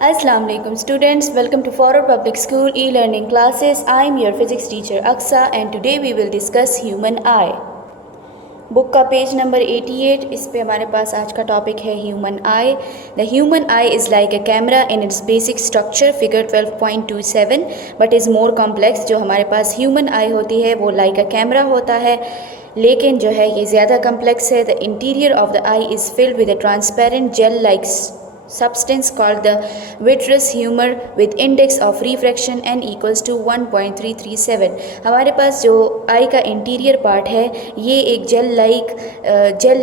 Assalamu alaikum students, welcome to Forward Public School e-learning classes. I am your physics teacher Aksa and today we will discuss human eye. Book का page number 88, इस पे हमारे पास आज का topic है human I. The human I is like a camera in its basic structure figure 12.27 but is more complex. जो हमारे पास human आई होती है वो लाइक अ कैमरा होता है, लेकिन जो है ये ज़्यादा कम्प्लेक्स है. The interior of the I is filled with a transparent gel like substance called the vitreous humor with index of refraction n equals to 1.337. हमारे पास जो आई का इंटीरियर पार्ट है ये एक जेल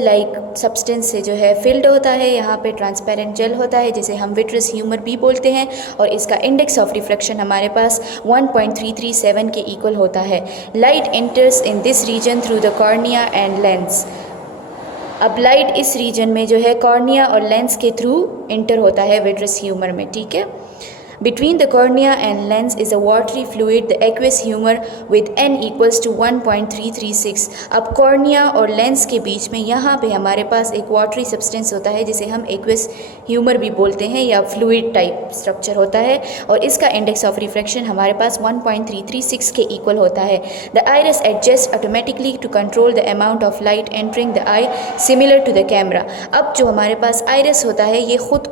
लाइक सब्सटेंस से जो है फिल्ड होता है. यहाँ पे ट्रांसपेरेंट जेल होता है जिसे हम विट्रस ह्यूमर भी बोलते हैं और इसका इंडेक्स ऑफ रिफ्रैक्शन हमारे पास 1.337 के इक्वल होता है. Light enters in this region through the cornea and lens. अब लाइट इस रीजन में जो है कॉर्निया और लेंस के थ्रू इंटर होता है विट्रस ह्यूमर में. ठीक है. Between the cornea and lens is a watery fluid, the aqueous humor, with n equals to 1.336. अब कॉर्निया और लेंस के बीच में यहाँ पे हमारे पास एक वाटरी सब्सटेंस होता है जिसे हम एक्वेस ह्यूमर भी बोलते हैं या फ्लूइड टाइप स्ट्रक्चर होता है और इसका इंडेक्स ऑफ रिफ्रैक्शन हमारे पास 1.336 के इक्वल होता है. The iris adjust automatically to control the amount of light entering the eye similar to the camera. अब जो हमारे पास आइरिस होता है ये खुद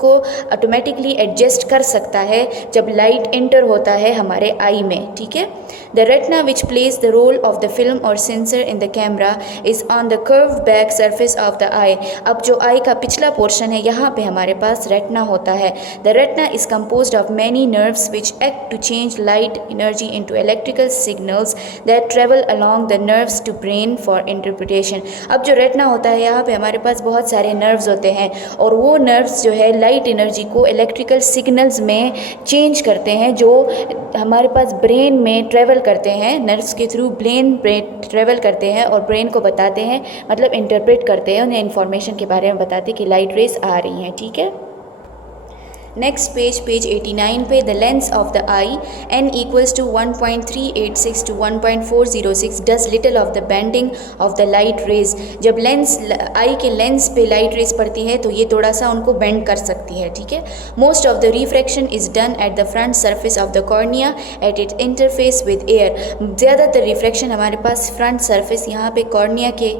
को ऑटोमेटिकली एडजस्ट कर सकता है जब लाइट एंटर होता है हमारे आई में. ठीक है. The retina which plays the role of the film और sensor in the camera is on the curve back surface of the eye. अब जो आई का पिछला पोर्शन है यहाँ पे हमारे पास रेटिना होता है. The retina is composed of many nerves which act to change light energy into electrical signals that travel along the nerves to brain for interpretation. अब जो रेटिना होता है यहाँ पे हमारे पास बहुत सारे नर्व्स होते हैं और वो नर्व्स जो है लाइट एनर्जी को इलेक्ट्रिकल सिग्नल्स में चेंज करते हैं जो हमारे पास ब्रेन में ट्रेवल करते हैं. नर्व्स के थ्रू ब्रेन ट्रेवल करते हैं और ब्रेन को बताते हैं, मतलब इंटरप्रेट करते हैं, उन्हें इन्फॉर्मेशन के बारे में बताते हैं कि लाइट रेस आ रही हैं. ठीक है. नेक्स्ट पेज 89 पे the lens of the eye n equals to 1.386 to 1.406 does little of the bending of the light rays. जब लेंस आई के लेंस पे लाइट रेज पड़ती है तो ये थोड़ा सा उनको बेंड कर सकती है. ठीक है. Most of the refraction is done at the front surface of the cornea at it interface with air. ज़्यादातर रिफ्रैक्शन हमारे पास फ्रंट सरफेस यहाँ पे कॉर्निया के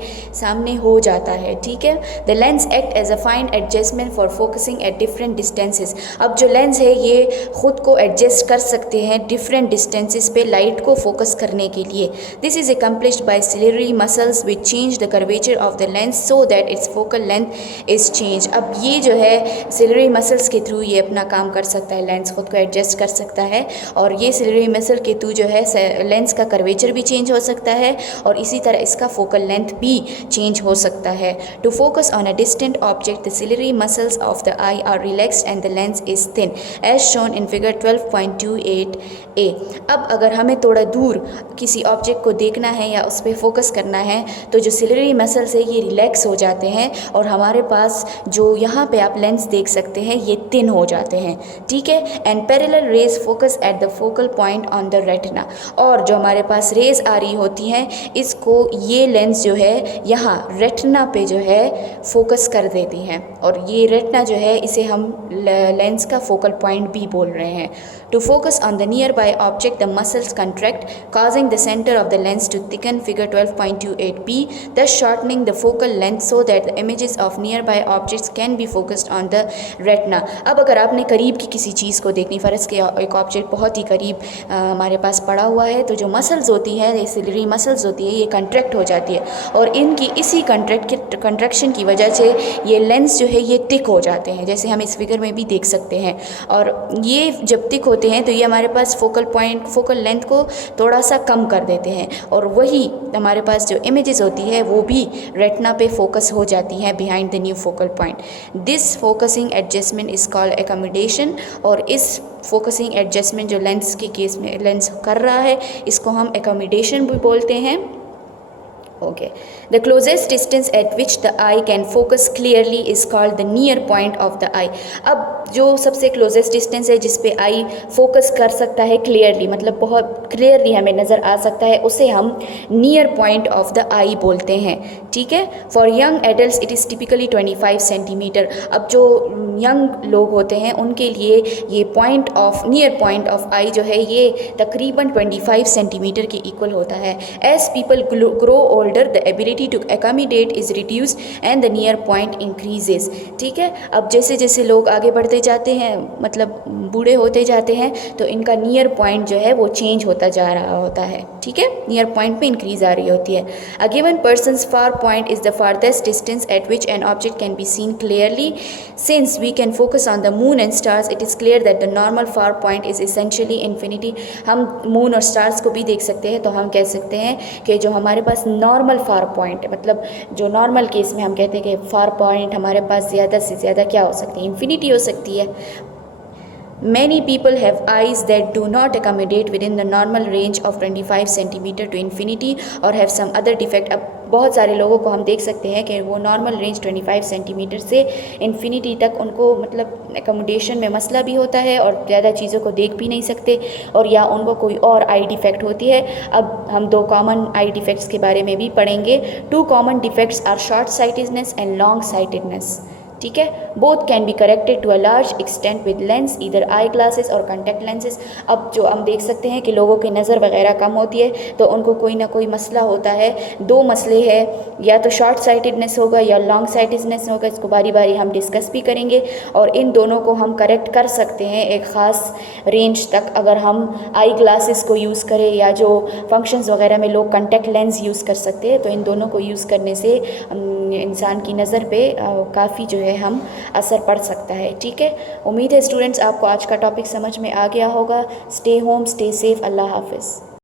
सामने हो जाता है. ठीक है. The lens act as a fine adjustment for focusing at different distances. अब जो लेंस है ये खुद को एडजस्ट कर सकते हैं डिफरेंट डिस्टेंसेस पे लाइट को फोकस करने के लिए. This is accomplished by ciliary muscles which change the curvature of the lens so that its focal length is change. अब ये जो है सिलरी मसल्स के थ्रू ये अपना काम कर सकता है, लेंस खुद को एडजस्ट कर सकता है और ये सिलरी मसल के थ्रू जो है लेंस का कर्वेचर भी चेंज हो सकता है और इसी तरह इसका फोकल लेंथ भी चेंज हो सकता है. To focus on a distant object the ciliary muscles of the eye are relaxed and the lens is thin as shown in figure 12.28a. अब अगर हमें थोड़ा दूर किसी ऑब्जेक्ट को देखना है या उस पर फोकस करना है तो जो सिलरी मसल्स है ये रिलैक्स हो जाते हैं और हमारे पास जो यहाँ पे आप लेंस देख सकते हैं ये थिन हो जाते हैं. ठीक है. And parallel raise focus at the focal point on the retina. और जो हमारे पास रेज आ रही होती हैं इसको ये लेंस जो है यहाँ रेटिना पे जो है फोकस कर देती हैं और ये रेटिना जो है इसे हम लेंस का फोकल पॉइंट भी बोल रहे हैं. To focus on the near by object the muscles contract causing the centre of the lens to thicken figure 12.28b thus shortening the focal length so that the images of nearby objects can be focused on the retina. अब अगर आपने करीब की किसी चीज़ को देखनी, फ़र्ज़ के एक ऑब्जेक्ट बहुत ही करीब हमारे पास पड़ा हुआ है तो जो मसल्स होती है ये सिलरी मसल्स होती है ये कंट्रैक्ट हो जाती है और इनकी इसी कंट्रैक्शन की वजह से ये लेंस जो है ये थिक हो जाते हैं, जैसे हम इस फिगर में भी देख सकते हैं. और ये जब थिक होते हैं तो ये हमारे पास फोकल लेंथ को थोड़ा सा कम कर देते हैं और वही हमारे पास जो इमेजेस होती है वो भी रेटिना पे फोकस हो जाती हैं behind the new focal point. This focusing adjustment is called accommodation. और इस फोकसिंग एडजस्टमेंट जो लेंस के केस में लेंस कर रहा है इसको हम एकोमोडेशन भी बोलते हैं. Okay. The closest distance at which the eye can focus clearly is called the near point of the eye. अब जो सबसे क्लोजेस्ट डिस्टेंस है जिस पे आई फोकस कर सकता है क्लियरली, मतलब बहुत क्लियरली हमें नज़र आ सकता है, उसे हम near point of the eye बोलते हैं। ठीक है। For young adults it is typically 25 centimetre. अब जो यंग लोग होते हैं उनके लिए ये point of near point of eye जो है ये तकरीबन 25 सेंटीमीटर के इक्वल होता है। As people grow older the ability to accommodate is reduce and the near point increases. ठीक है। अब जैसे जैसे लोग आगे बढ़ते जाते हैं, मतलब बूढ़े होते जाते हैं, तो इनका नियर पॉइंट जो है वो चेंज होता जा रहा होता है। ठीक है। नियर पॉइंट पे इंक्रीज आ रही होती है। A given person's far point is the farthest distance at which an object can be seen clearly. Since we can focus on the moon and stars it is clear that the normal far point is essentially infinity. हम moon और stars को भी देख सकते हैं, तो हम कह सकते हैं कि जो हमारे पास नॉर्मल फार पॉइंट है, मतलब जो नॉर्मल केस में हम कहते हैं कि फार पॉइंट हमारे पास ज़्यादा से ज़्यादा क्या हो सकती है, इन्फिनिटी हो सकती है। Many people have eyes that do not accommodate within the normal range of 25 centimeter to infinity or have some other defect। अब बहुत सारे लोगों को हम देख सकते हैं कि वो नॉर्मल रेंज 25 सेंटीमीटर से इन्फिनिटी तक उनको मतलब एकोमोडेशन में मसला भी होता है और ज़्यादा चीज़ों को देख भी नहीं सकते, और या उनको कोई और आई डिफेक्ट होती है। अब हम दो कॉमन आई डिफेक्ट्स के बारे में भी पढ़ेंगे। Two common defects are short sightedness and long sightedness. ठीक है। Both can be corrected to a large extent with lens either eye glasses और कॉन्टैक्ट लेंसेज। अब जो हम देख सकते हैं कि लोगों की नज़र वगैरह कम होती है तो उनको कोई ना कोई मसला होता है। दो मसले हैं, या तो शॉर्ट साइटेडनेस होगा या लॉन्ग साइटेडनेस होगा। इसको बारी बारी हम डिस्कस भी करेंगे और इन दोनों को हम करेक्ट कर सकते हैं एक ख़ास रेंज तक अगर हम आई ग्लासेस को यूज़ करें, या जो फंक्शंस वगैरह में लोग कॉन्टैक्ट लेंस यूज़ कर सकते हैं, तो इन दोनों को यूज़ करने से इंसान की नज़र पे काफ़ी जो है हम असर पड़ सकता है। ठीक है। उम्मीद है स्टूडेंट्स आपको आज का टॉपिक समझ में आ गया होगा। Stay home, stay safe. अल्लाह हाफिज़।